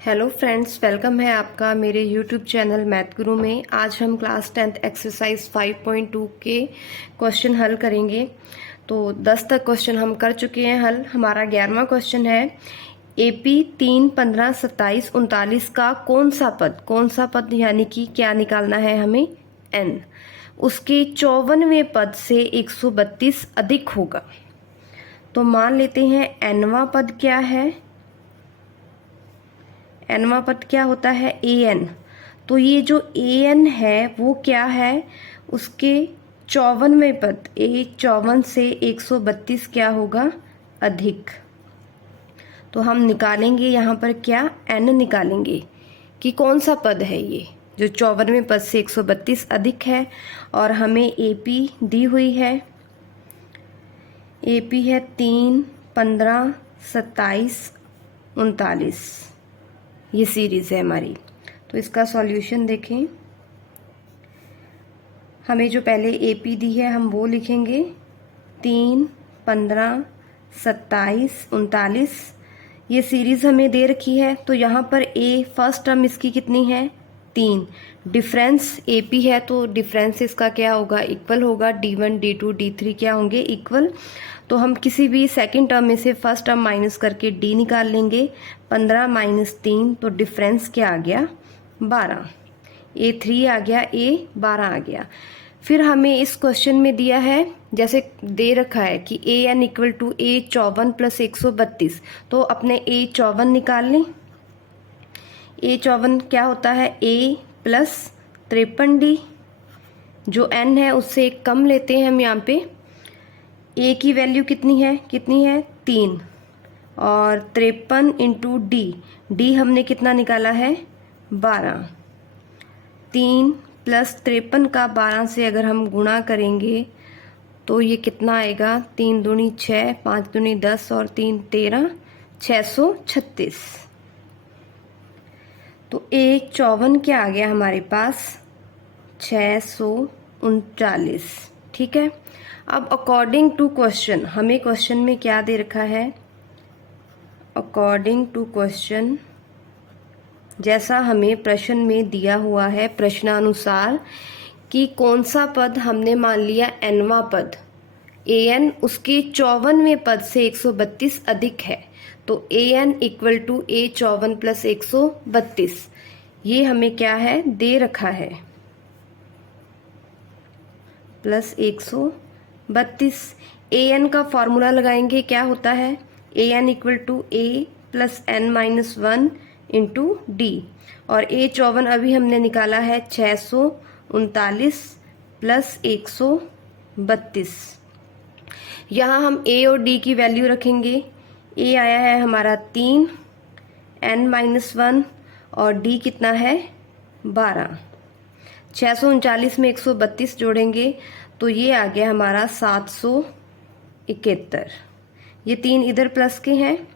Hello friends, welcome है आपका मेरे यूट्यूब चैनल मैथ गुरु में। आज हम क्लास 10th एक्सरसाइज 5.2 के क्वेश्चन हल करेंगे। तो 10 तक क्वेश्चन हम कर चुके हैं हल। हमारा 11वां क्वेश्चन है AP 3, 15, 27, 39 का कौन सा पद यानी कि क्या निकालना है हमें n, उसके 54वें पद से 132 अधिक होगा। तो मान लेते हैं nवां पद क्या है। nवां पद क्या होता है an। तो ये जो an है वो क्या है, उसके 54वें पद A54 से 132 क्या होगा, अधिक। तो हम निकालेंगे यहाँ पर क्या, n निकालेंगे कि कौन सा पद है ये जो 54वें पद से 132 अधिक है। और हमें AP दी हुई है, AP है 3, 15, 27, 39, ये सीरीज़ है हमारी। तो इसका सॉल्यूशन देखें। हमें जो पहले AP दी है हम वो लिखेंगे 3, 15, 27, 39, ये सीरीज़ हमें दे रखी है। तो यहाँ पर फर्स्ट टर्म इसकी कितनी है, 3। डिफरेंस AP है तो डिफरेंस इसका क्या होगा, इक्वल होगा। D1, D2, D3 क्या होंगे, इक्वल। तो हम किसी भी सेकंड टर्म में से फर्स्ट टर्म माइनस करके D निकाल लेंगे। 15 माइनस 3 तो डिफरेंस क्या आ गया, 12। A3 आ गया, A12 आ गया। फिर हमें इस क्वेश्चन में दिया है, जैसे दे रखा है कि AN equal to A54 plus 132, तो अपने A54 निकाल लें। A54 क्या होता है, A प्लस 53D। जो N है उससे एक कम लेते हैं हम यहाँ पे। A की वैल्यू कितनी है 3, और 53 इंटू D हमने कितना निकाला है, 12। 3 प्लस 53 का 12 से अगर हम गुणा करेंगे तो ये कितना आएगा, 3 दूनी 6, 5 दूनी 10 और 3 13, 636। तो A54 क्या आ गया हमारे पास, 639। ठीक है। अब अकॉर्डिंग टू क्वेश्चन, हमें क्वेश्चन में क्या दे रखा है, अकॉर्डिंग टू क्वेश्चन, जैसा हमें प्रश्न में दिया हुआ है प्रश्नानुसार, कि कौन सा पद हमने मान लिया nवां पद an, उसके 54वें पद से 132 अधिक है। तो an equal to A54 plus 132, ये हमें क्या है दे रखा है, प्लस 132। an का फॉर्मूला लगाएंगे, क्या होता है, an equal to A plus n minus 1 into D। और A54 अभी हमने निकाला है 639 प्लस 132। यहाँ हम A और D की वैल्यू रखेंगे। A आया है हमारा 3, n माइनस 1, और D कितना है 12। 639 में 132 जोड़ेंगे तो ये आ गया हमारा 771। ये 3 इधर प्लस के हैं,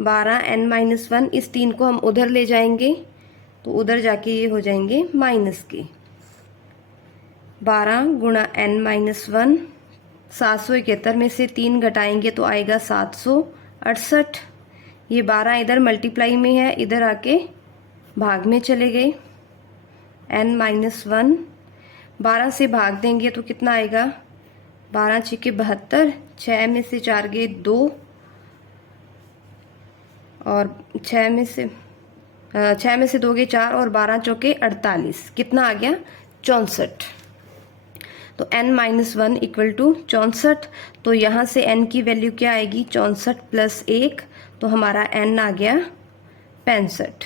12 n माइनस 1, इस 3 को हम उधर ले जाएंगे तो उधर जाके ये हो जाएंगे माइनस के। 12 गुणा n माइनस 1, 771 में से 3 घटाएंगे तो आएगा 768। ये 12 इधर मल्टीप्लाई में है, इधर आके भाग में चले गए। n माइनस 1, 12 से भाग देंगे तो कितना आएगा, 12 छिके 72, 6 में से 4 गए 2, और 6 में से 2 गए 4, और 12 चौके 48, कितना आ गया 64। तो n माइनस 1 इक्वल टू 64। तो यहाँ से n की वैल्यू क्या आएगी, 64 प्लस 1, तो हमारा n आ गया 65।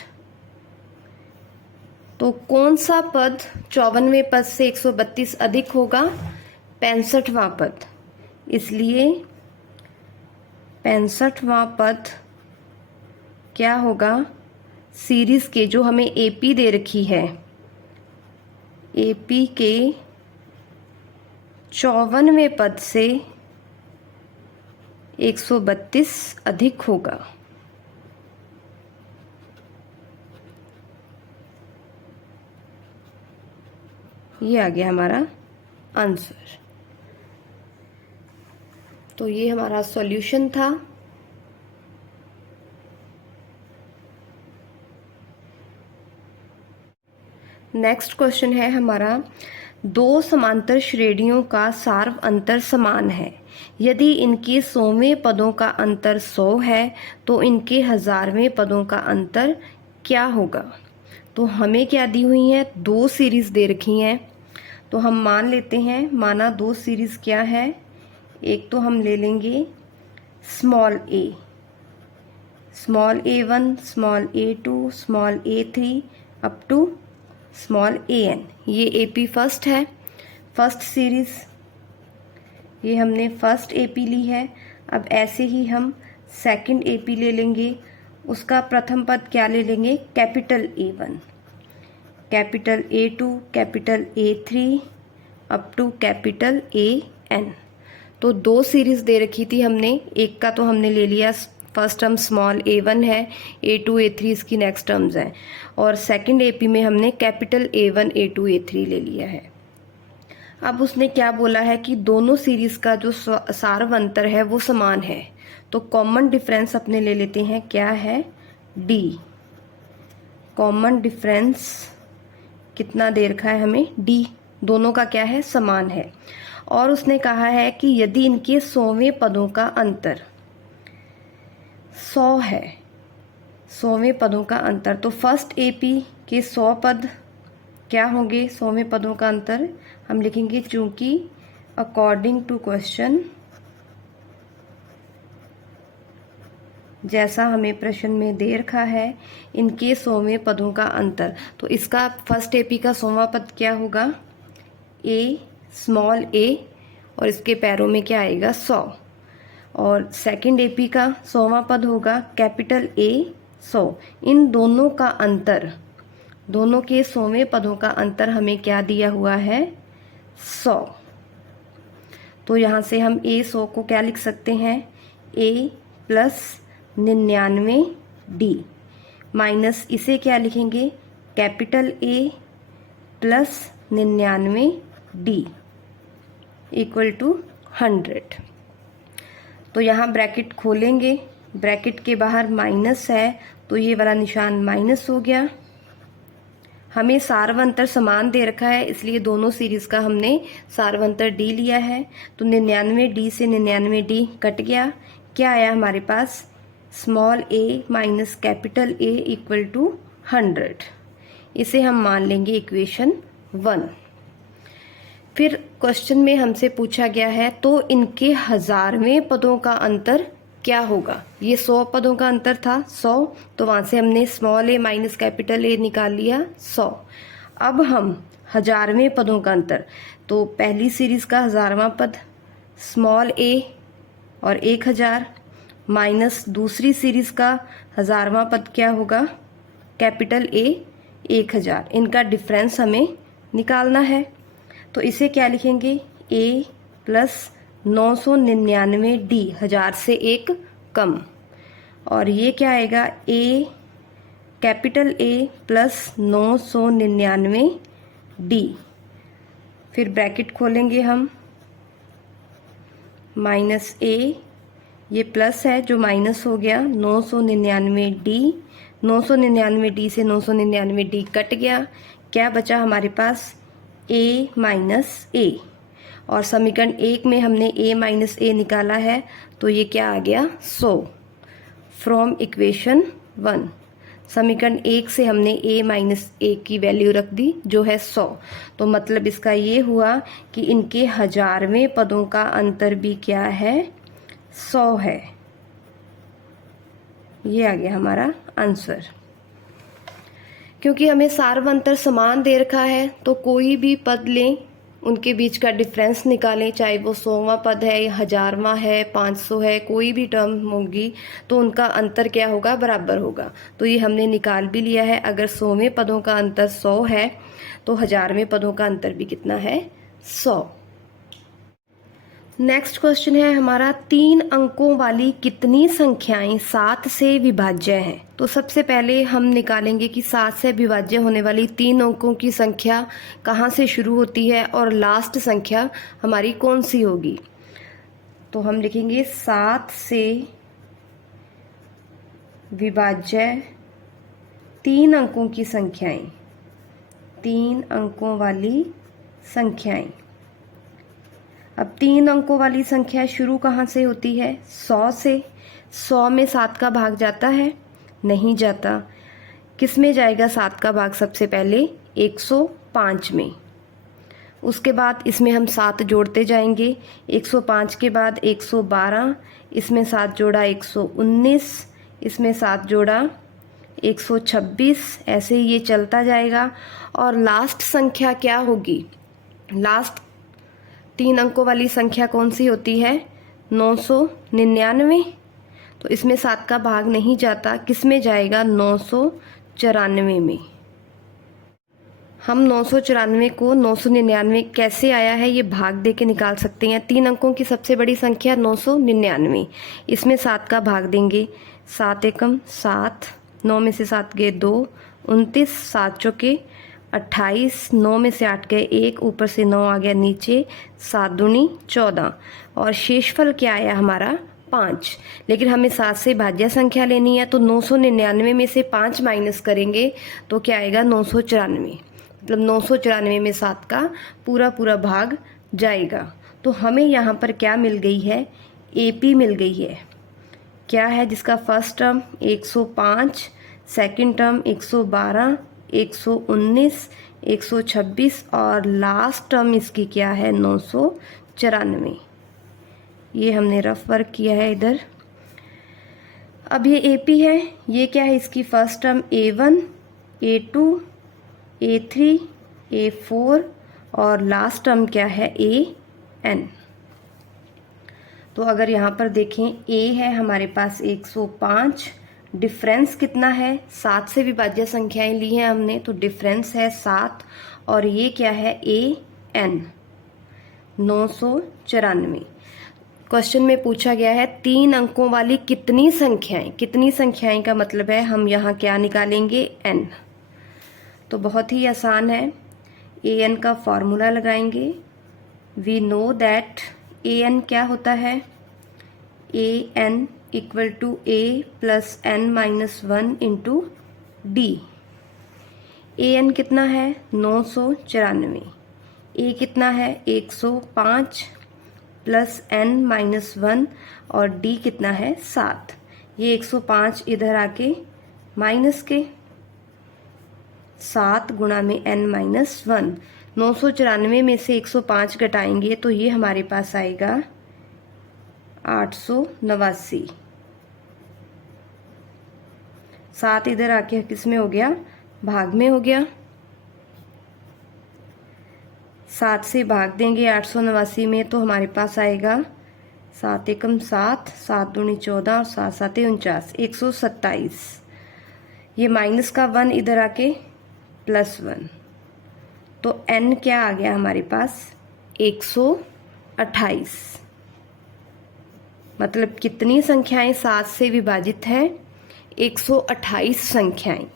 तो कौन सा पद 54वें पद से 132 अधिक होगा, 65वां पद। इसलिए 65वां पद क्या होगा, सीरीज के जो हमें AP दे रखी है, AP के 54वें पद से 132 अधिक होगा। ये आ गया हमारा आंसर। तो ये हमारा सॉल्यूशन था। नेक्स्ट क्वेश्चन है हमारा, दो समांतर श्रेणियों का सार्व अंतर समान है। यदि इनके 100वें पदों का अंतर 100 है तो इनके 1000वें पदों का अंतर क्या होगा। तो हमें क्या दी हुई है, दो सीरीज दे रखी हैं। तो हम मान लेते हैं, माना दो सीरीज क्या है, एक तो हम ले लेंगे small a1, small a2, small a3 up to small an। ये AP फर्स्ट है, फर्स्ट सीरीज, ये हमने फर्स्ट AP ली है। अब ऐसे ही हम सेकंड AP ले लेंगे, उसका प्रथम पद क्या ले लेंगे, capital A1, capital A2, capital A3 up to capital AN। तो दो सीरीज दे रखी थी हमने, एक का तो हमने ले लिया, फर्स्ट टर्म स्मॉल a1 है, a2 a3 इसकी नेक्स्ट टर्म्स हैं, और सेकंड AP में हमने कैपिटल A1 a2 a3 ले लिया है। अब उसने क्या बोला है कि दोनों सीरीज का जो सार्व अंतर है वो समान है। तो कॉमन डिफरेंस अपने ले लेते हैं, क्या है, D। कॉमन डिफरेंस कितना दे रखा है हमें, D, दोनों का क्या है, समान है। और उसने कहा है कि यदि इनके 100वें पदों का अंतर 100 है, 100वें पदों का अंतर, तो फर्स्ट AP के 100 पद क्या होंगे, 100वें पदों का अंतर हम लिखेंगे, चूंकि अकॉर्डिंग टू क्वेश्चन, जैसा हमें प्रश्न में दे रखा है, इनके 100वें पदों का अंतर, तो इसका फर्स्ट AP का 100वां पद क्या होगा, A, स्मॉल a, और इसके पैरों में क्या आएगा, 100। और सेकंड AP का 100वां पद होगा कैपिटल A, 100। इन दोनों का अंतर, दोनों के 100वें पदों का अंतर हमें क्या दिया हुआ है, 100। तो यहाँ से हम A 100 को क्या लिख सकते हैं, A प्लस 99D माइनस इसे क्या लिखेंगे, capital A plus 99D equal to 100। तो यहाँ ब्रैकेट खोलेंगे, ब्रैकेट के बाहर माइनस है तो ये वाला निशान माइनस हो गया। हमें सार्वंतर समान दे रखा है, इसलिए दोनों सीरीज का हमने सार्वंतर D लिया है। तो 99D से 99D कट गया, क्या आया हमारे पास, small a minus capital A equal to 100। इसे हम मान लेंगे इक्वेशन 1। फिर क्वेश्चन में हमसे पूछा गया है, तो इनके 1000वें पदों का अंतर क्या होगा। ये 100 पदों का अंतर था, 100, तो वहां से हमने small a minus capital A निकाल लिया, 100। अब हम 1000वें पदों का अंतर, तो पहली सीरीज का 1000वां पद स्मॉल a और 1000 माइनस दूसरी सीरीज का 1000वां पद क्या होगा, कैपिटल A 1000। इनका डिफरेंस हमें निकालना है। तो इसे क्या लिखेंगे, A प्लस 999D, 1000 से 1 कम, और ये क्या आएगा, A capital A plus 999D। फिर ब्रैकेट खोलेंगे हम, माइनस A, ये प्लस है जो माइनस हो गया, 999D, 999D से 999D कट गया, क्या बचा हमारे पास, A माइनस A। और समीकरण 1 में हमने A माइनस A निकाला है, तो ये क्या आ गया, 100 फ्रॉम इक्वेशन 1। समीकरण 1 से हमने A माइनस A की वैल्यू रख दी जो है 100। तो मतलब इसका ये हुआ कि इनके 1000वें पदों का अंतर भी क्या है, 100 है। ये आ गया हमारा आंसर। क्योंकि हमें सार्वंतर समान दे रखा है, तो कोई भी पद लें, उनके बीच का डिफरेंस निकालें, चाहे वो 100वां पद है, 1000वां है, 500 है, कोई भी टर्म होगी, तो उनका अंतर क्या होगा, बराबर होगा। तो ये हमने निकाल भी लिया है। अगर 100वें पदों का अंतर 100 है तो 1000वें पदों का अंतर भी कितना है, 100। नेक्स्ट क्वेश्चन है हमारा, 3 अंकों वाली कितनी संख्याएं 7 से विभाज्य हैं। तो सबसे पहले हम निकालेंगे कि 7 से विभाज्य होने वाली 3 अंकों की संख्या कहाँ से शुरू होती है और लास्ट संख्या हमारी कौन सी होगी। तो हम लिखेंगे 7 से विभाज्य 3 अंकों की संख्याएं। 3 अंकों वाली संख्याएं। अब 3 अंकों वाली संख्या शुरू कहाँ से होती है? 100 से। 100 में 7 का भाग जाता है? नहीं जाता। किस में जाएगा 7 का भाग सबसे पहले? 105 में। उसके बाद इसमें हम 7 जोड़ते जाएंगे। 105 के बाद 112, इसमें 7 जोड़ा 119, इसमें 7 जोड़ा 126, ऐसे ही ये चलता जाएगा। और लास्ट संख्या क्या होगी? लास्ट 3 अंकों वाली संख्या कौन सी होती है? 999। तो इसमें 7 का भाग नहीं जाता, किस में जाएगा? 994 में। हम 994 को 999 कैसे आया है ये भाग दे के निकाल सकते हैं। 3 अंकों की सबसे बड़ी संख्या 999, इसमें 7 का भाग देंगे। 7 एकम 7, 9 में से 7 गए 2, 29, 7 चौके 28, 9 में से 8 गए 1, ऊपर से 9 आ गया नीचे, 7 दूनी 14, और शेषफल क्या आया हमारा? 5। लेकिन हमें 7 से भाज्य संख्या लेनी है, तो 999 में से 5 माइनस करेंगे तो क्या आएगा? 994। मतलब 994 में 7 का पूरा पूरा भाग जाएगा। तो हमें यहाँ पर क्या मिल गई है? AP मिल गई है। क्या है? जिसका फर्स्ट टर्म 105, सेकंड टर्म 112, 119, 126 और लास्ट टर्म इसकी क्या है? 994। ये हमने रफ वर्क किया है इधर। अब ये AP है, ये क्या है? इसकी first term A1, A2, A3, A4 और लास्ट टर्म क्या है? AN। तो अगर यहाँ पर देखें, A है हमारे पास 105, डिफरेंस कितना है? 7 से विभाज्य संख्याएं ली हैं हमने, तो डिफरेंस है 7, और ये क्या है? AN 994। क्वेश्चन में पूछा गया है 3 अंकों वाली कितनी संख्याएं? कितनी संख्याएं का मतलब है हम यहाँ क्या निकालेंगे? N। तो बहुत ही आसान है। AN का फॉर्मूला लगाएंगे। वी नो दैट AN क्या होता है? AN equal to A plus N minus 1 into D। AN कितना है? 994। A कितना है? 105 प्लस N माइनस 1 और D कितना है? 7। ये 105 इधर आके माइनस के 7 गुणा में N माइनस 1। 994 में से 105 घटाएंगे तो ये हमारे पास आएगा 889। 7 इधर आके किस में हो गया? भाग में हो गया। 7 से भाग देंगे 889 में तो हमारे पास आएगा 7 एकम 7, 7 दूनी 14 और 7 साते 49, 127। ये माइनस का 1 इधर आके प्लस 1, तो N क्या आ गया हमारे पास? 128। मतलब कितनी संख्याएं 7 से विभाजित है? 128 संख्याएं।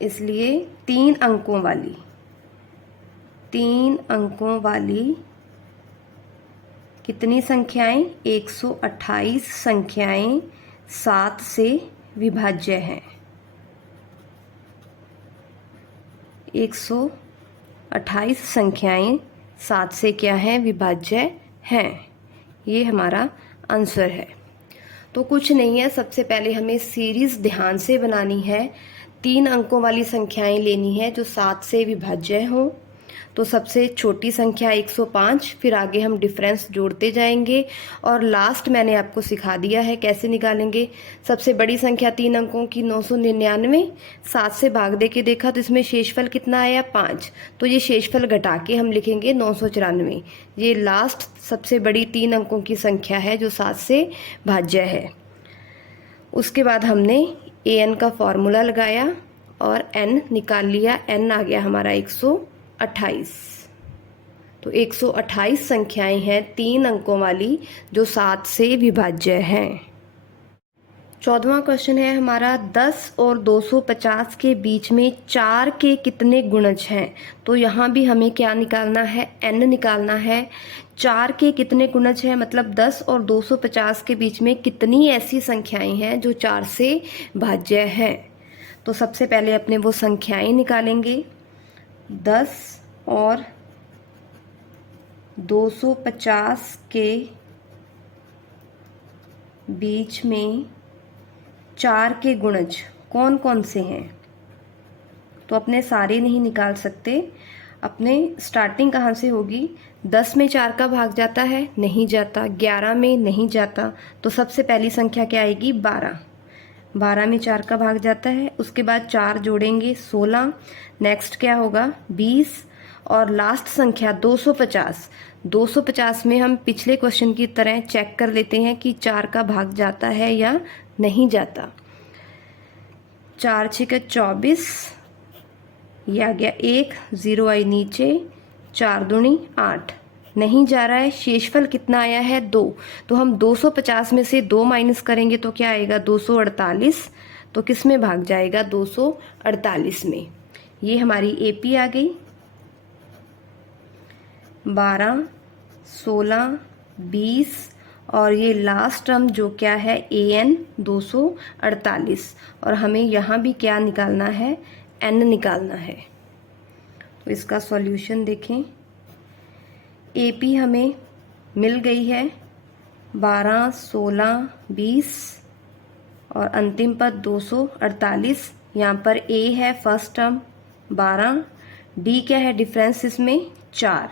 इसलिए 3 अंकों वाली कितनी संख्याएं? 128 संख्याएं 7 से विभाज्य हैं। 128 संख्याएं 7 से क्या है? विभाज्य हैं। ये हमारा आंसर है। तो कुछ नहीं है, सबसे पहले हमें सीरीज ध्यान से बनानी है। 3 अंकों वाली संख्याएं लेनी है जो 7 से विभाज्य हों। तो सबसे छोटी संख्या 105, फिर आगे हम डिफरेंस जोड़ते जाएंगे और लास्ट मैंने आपको सिखा दिया है कैसे निकालेंगे। सबसे बड़ी संख्या 3 अंकों की 999, 7 से भाग दे के देखा तो इसमें शेषफल कितना आया? 5। तो ये शेषफल घटा के हम लिखेंगे 994। ये लास्ट सबसे बड़ी 3 अंकों की संख्या है जो 7 से भाज्य है। उसके बाद हमने AN का फॉर्मूला लगाया और N निकाल लिया। N आ गया हमारा 128। तो 128 संख्याएं हैं 3 अंकों वाली जो 7 से विभाज्य हैं। 14वां क्वेश्चन है हमारा 10 और 250 के बीच में 4 के कितने गुणज हैं? तो यहाँ भी हमें क्या निकालना है? N निकालना है। 4 के कितने गुणज हैं मतलब 10 और 250 के बीच में कितनी ऐसी संख्याएं हैं जो 4 से भाज्य हैं? तो सबसे पहले अपने वो संख्याएं निकालेंगे। 10 और 250 के बीच में 4 के गुणज कौन कौन से हैं? तो अपने सारे नहीं निकाल सकते। अपने स्टार्टिंग कहाँ से होगी? 10 में 4 का भाग जाता है, नहीं जाता। 11 में नहीं जाता, तो सबसे पहली संख्या क्या आएगी? 12। 12 में 4 का भाग जाता है, उसके बाद 4 जोड़ेंगे 16। नेक्स्ट क्या होगा? 20 और लास्ट संख्या 250। 250 में हम पिछले क्वेश्चन की तरह चेक कर लेते हैं कि 4 का भाग जाता है या नहीं जाता। 4 6 24, ये आ गया 1, 0 आई नीचे, 4 दूनी 8, नहीं जा रहा है। शेषफल कितना आया है? 2। तो हम 250 में से 2 माइनस करेंगे तो क्या आएगा? 248। तो किस में भाग जाएगा? 248 में। ये हमारी एपी आ गई। 12, 16, 20 और ये लास्ट टर्म जो क्या है? an 248। और हमें यहाँ भी क्या निकालना है? n निकालना है। तो इसका सॉल्यूशन देखें। एपी हमें मिल गई है 12, 16, 20 और अंतिम पद 248। यहाँ पर a है फर्स्ट टर्म 12, d क्या है डिफरेंस इसमें? 4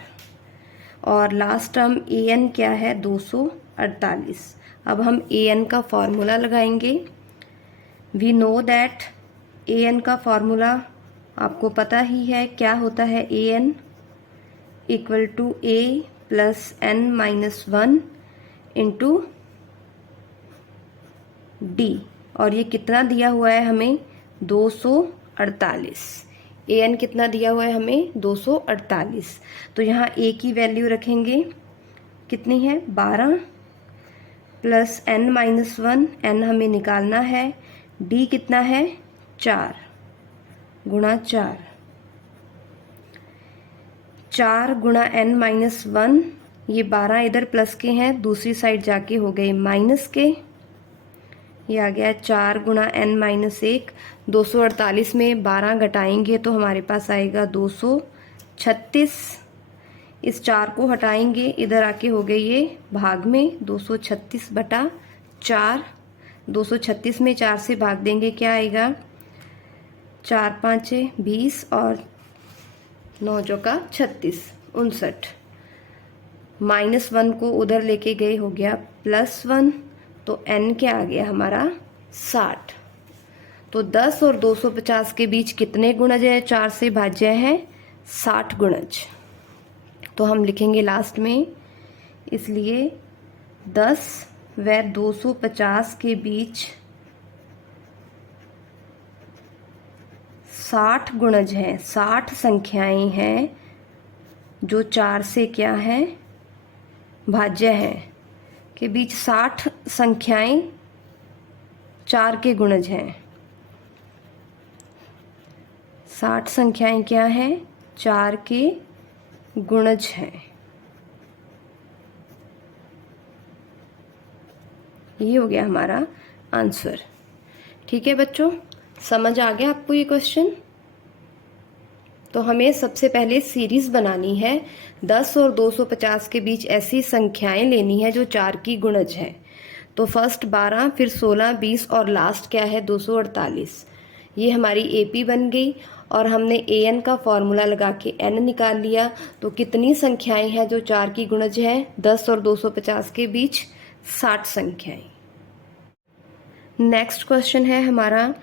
और लास्ट टर्म an क्या है? 248। अब हम an का फॉर्मूला लगाएंगे। वी नो दैट an का फॉर्मूला आपको पता ही है, क्या होता है? an equal to a plus n-1 into d। और ये कितना दिया हुआ है हमें? 248। an कितना दिया हुआ है हमें? 248। तो यहाँ a की वैल्यू रखेंगे, कितनी है? 12 प्लस n-1, n हमें निकालना है। d कितना है? 4 गुणा 4। 4 गुणा n-1, ये 12 इधर प्लस के हैं, दूसरी साइड जाके हो गए माइनस के। ये आ गया 4 गुणा n-1। 248 में 12 घटाएंगे तो हमारे पास आएगा 236। इस 4 को हटाएंगे, इधर आके हो गए ये भाग में, 236/4। 236 में 4 से भाग देंगे, क्या आएगा? 4 5 20 और 9 चौका 36, 59। -1 को उधर लेके गए, हो गया +1। तो n क्या आ गया हमारा? 60। तो 10 और 250 के बीच कितने गुणज है? 4 से भाज्य है 60 गुणज। तो हम लिखेंगे लास्ट में, इसलिए 10 व 250 के बीच 60 गुणज हैं, 60 संख्याएं हैं जो 4 से क्या है? भाज्य है। के बीच 60 संख्याएं 4 के गुणज हैं। 60 संख्याएं क्या हैं? 4 के गुणज हैं। ये हो गया हमारा आंसर। ठीक है बच्चों, समझ आ गया आपको ये क्वेश्चन? तो हमें सबसे पहले सीरीज बनानी है। 10 और 250 के बीच ऐसी संख्याएं लेनी है जो 4 की गुणज है। तो फर्स्ट 12, फिर 16, 20 और लास्ट क्या है? 248। ये हमारी एपी बन गई और हमने an का फॉर्मूला लगा के n निकाल लिया। तो कितनी संख्याएं हैं जो 4 की गुणज है? 10 और 250 के बीच 60 संख्याएं। नेक्स्ट क्वेश्चन है हमारा,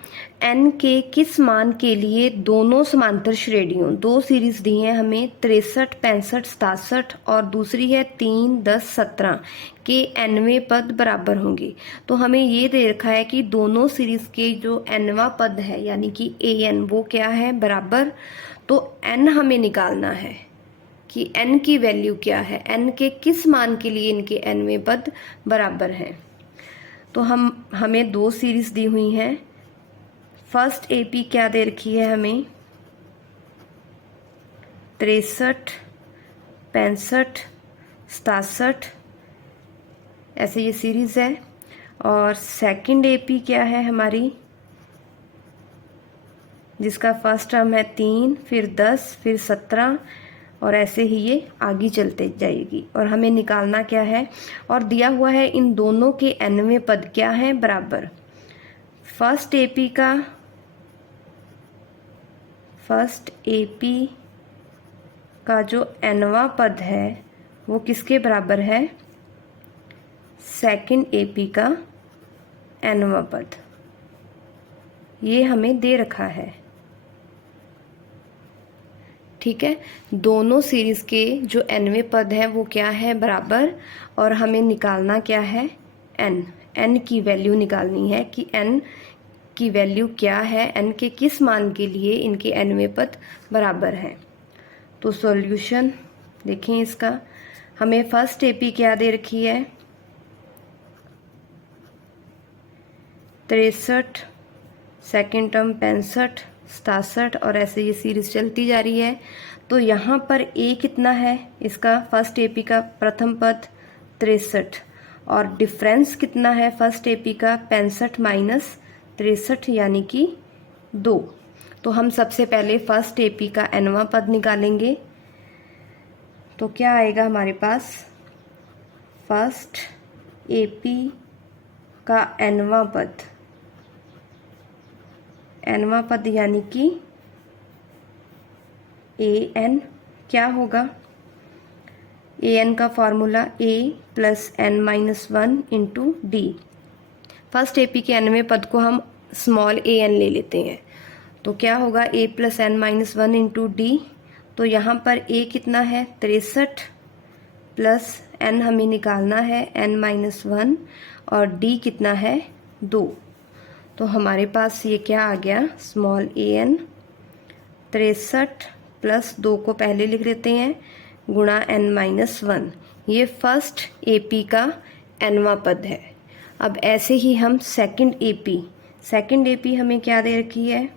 n के किस मान के लिए दोनों समांतर श्रेणियों, दो सीरीज दी हैं हमें 63, 65, 67 और दूसरी है 3, 10, 17 के nवें पद बराबर होंगे। तो हमें ये दे रखा है कि दोनों सीरीज के जो nवां पद है यानी कि an वो क्या है? बराबर। तो n हमें निकालना है कि n की वैल्यू क्या है, n के किस मान के लिए इनके nवें पद बराबर हैं। तो हमें दो सीरीज दी हुई हैं। फर्स्ट एपी क्या दे रखी है हमें? 63, 65, 67, ऐसे ये सीरीज है। और सेकंड एपी क्या है हमारी? जिसका फर्स्ट टर्म है 3, फिर 10, फिर 17 और ऐसे ही ये आगे चलते जाएगी। और हमें निकालना क्या है, और दिया हुआ है इन दोनों के nवें पद क्या है, बराबर। फर्स्ट एपी का जो nवां पद है वो किसके बराबर है, सेकंड एपी का nवां पद। ये हमें दे रखा है, ठीक है। दोनों सीरीज के जो nवें पद है वो क्या है, बराबर। और हमें निकालना क्या है, n की वैल्यू निकालनी है कि n की वैल्यू क्या है, n के किस मान के लिए इनके nवें पद बराबर हैं। तो सॉल्यूशन देखें इसका, हमें फर्स्ट एपी क्या दे रखी है, 63, सेकेंड टर्म 65, 67 और ऐसे ये सीरीज चलती जा रही है। तो यहाँ पर a कितना है, इसका फर्स्ट एपी का प्रथम पद 63 और डिफरेंस कितना है फर्स्ट एपी का 65 माइनस 63 यानी कि 2। तो हम सबसे पहले फर्स्ट एपी का nवां पद निकालेंगे। तो क्या आएगा हमारे पास, फर्स्ट एपी का nवां पद यानी कि an क्या होगा, an का formula a plus n minus 1 into D. First AP के nवें पद को हम स्मॉल an ले लेते हैं, तो क्या होगा a plus n minus 1 into D. तो यहाँ पर a कितना है 63 प्लस n हमें निकालना है n माइनस 1 और d कितना है 2। तो हमारे पास ये क्या आ गया, स्मॉल an 63 प्लस 2 को पहले लिख लेते हैं गुणा n माइनस 1। ये फर्स्ट एपी का nवां पद है। अब ऐसे ही हम सेकंड एपी हमें क्या दे रखी है,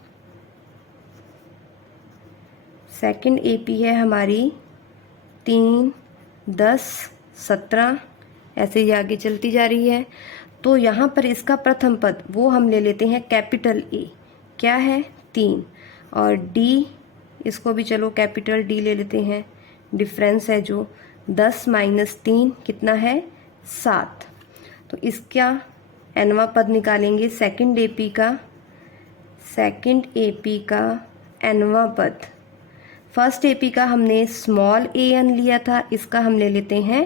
सेकंड एपी है हमारी 3, 10, 17 ऐसे ही आगे चलती जा रही है। तो यहाँ पर इसका प्रथम पद वो हम ले लेते हैं कैपिटल A, क्या है 3, और D इसको भी चलो कैपिटल D ले लेते हैं। डिफरेंस है जो 10 माइनस 3 कितना है 7। तो इसका nवां पद निकालेंगे सेकंड एपी का nवां पद। फर्स्ट एपी का हमने स्मॉल an लिया था, इसका हम ले लेते हैं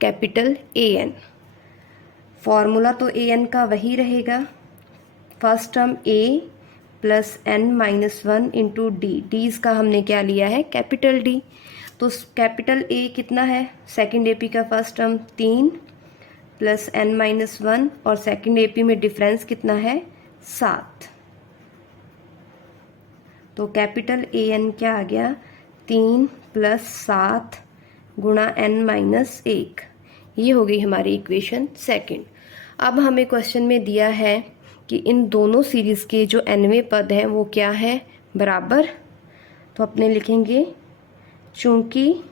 कैपिटल AN। फॉर्मूला तो an का वही रहेगा, first term a plus n minus 1 into D. D इसका हमने क्या लिया है, कैपिटल D। तो कैपिटल A कितना है, सेकंड एपी का first term 3 plus n minus 1 और सेकंड एपी में डिफरेंस कितना है 7। तो कैपिटल AN क्या आ गया, 3 प्लस 7 गुणा n माइनस 1। ये हो गई हमारी इक्वेशन सेकंड। अब हमें क्वेश्चन में दिया है कि इन दोनों सीरीज के जो nवें पद हैं वो क्या है, बराबर। तो अपने लिखेंगे चूंकि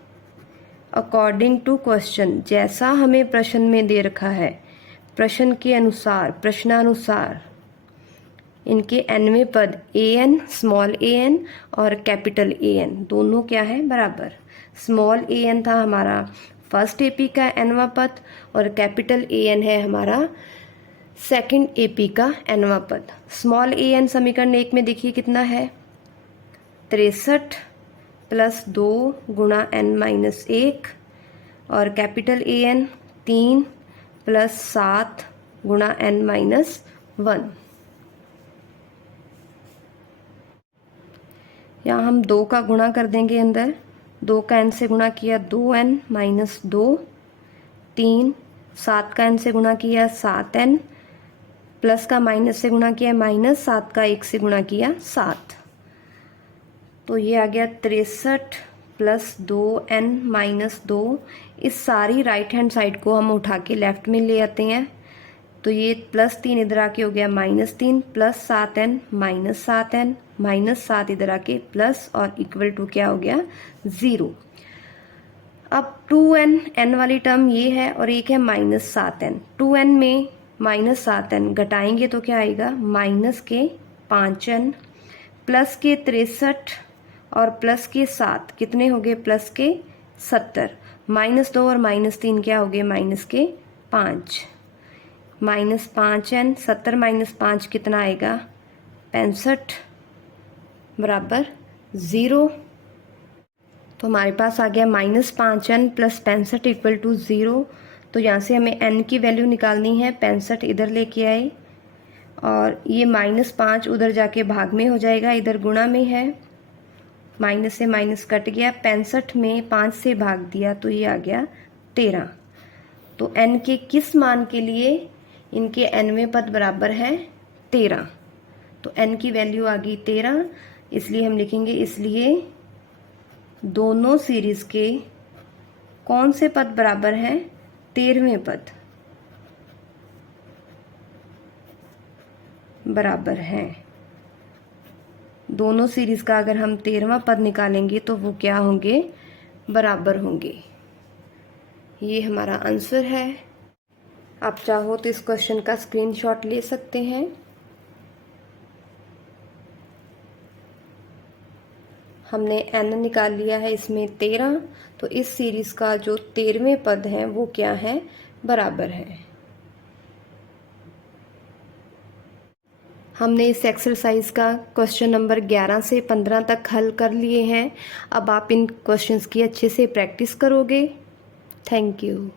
अकॉर्डिंग टू क्वेश्चन, जैसा हमें प्रश्न में दे रखा है, प्रश्न के अनुसार, प्रश्नानुसार इनके nवें पद an, स्मॉल an और कैपिटल AN दोनों क्या है, बराबर। स्मॉल an था हमारा फर्स्ट एपी का nवां पद और कैपिटल AN है हमारा सेकंड एपी का nवां पद। स्मॉल an समीकरण 1 में देखिए कितना है, 63 प्लस 2 गुणा n माइनस 1 और कैपिटल AN 3 प्लस 7 गुणा n माइनस 1। यहाँ हम 2 का गुणा कर देंगे अंदर, 2 का n से गुणा किया 2n माइनस 2, 3, 7 का n से गुणा किया 7n, प्लस का माइनस से गुणा किया माइनस, 7 का 1 से गुणा किया 7। तो ये आ गया 63 प्लस 2n माइनस 2। इस सारी राइट हैंड साइड को हम उठा के लेफ्ट में ले आते हैं, तो ये प्लस 3 इधर आके हो गया minus 3 plus 7n minus 7n minus 7 इधर आके प्लस और इक्वल टू क्या हो गया 0। अब 2n n वाली टर्म ये है और एक है माइनस 7n। 2n में माइनस 7n घटाएंगे तो क्या आएगा, माइनस के 5n प्लस के 63 और प्लस के 7 कितने हो गए? प्लस के 70। -2 और -3 क्या हो गए? माइनस के 5। -5n 70 - 5 कितना आएगा? 65 बराबर 0। तो हमारे पास आ गया -5n + 65 = 0। तो यहाँ से हमें n की वैल्यू निकालनी है। 65 इधर लेके आए और ये -5 उधर जाके भाग में हो जाएगा, इधर गुणा में है, माइनस से माइनस कट गया। 65 में 5 से भाग दिया तो ये आ गया 13। तो n के किस मान के लिए इनके nवें पद बराबर है? 13। तो n की वैल्यू आ गई 13, इसलिए हम लिखेंगे इसलिए दोनों सीरीज के कौन से पद बराबर हैं? 13वें पद बराबर हैं। दोनों सीरीज का अगर हम 13वां पद निकालेंगे तो वो क्या होंगे? बराबर होंगे। ये हमारा आंसर है। आप चाहो तो इस क्वेश्चन का स्क्रीनशॉट ले सकते हैं। हमने n निकाल लिया है इसमें 13, तो इस सीरीज का जो 13वें पद है वो क्या है? बराबर है। हमने इस एक्सरसाइज का क्वेश्चन नंबर 11 से 15 तक हल कर लिए हैं। अब आप इन क्वेश्चंस की अच्छे से प्रैक्टिस करोगे। Thank you.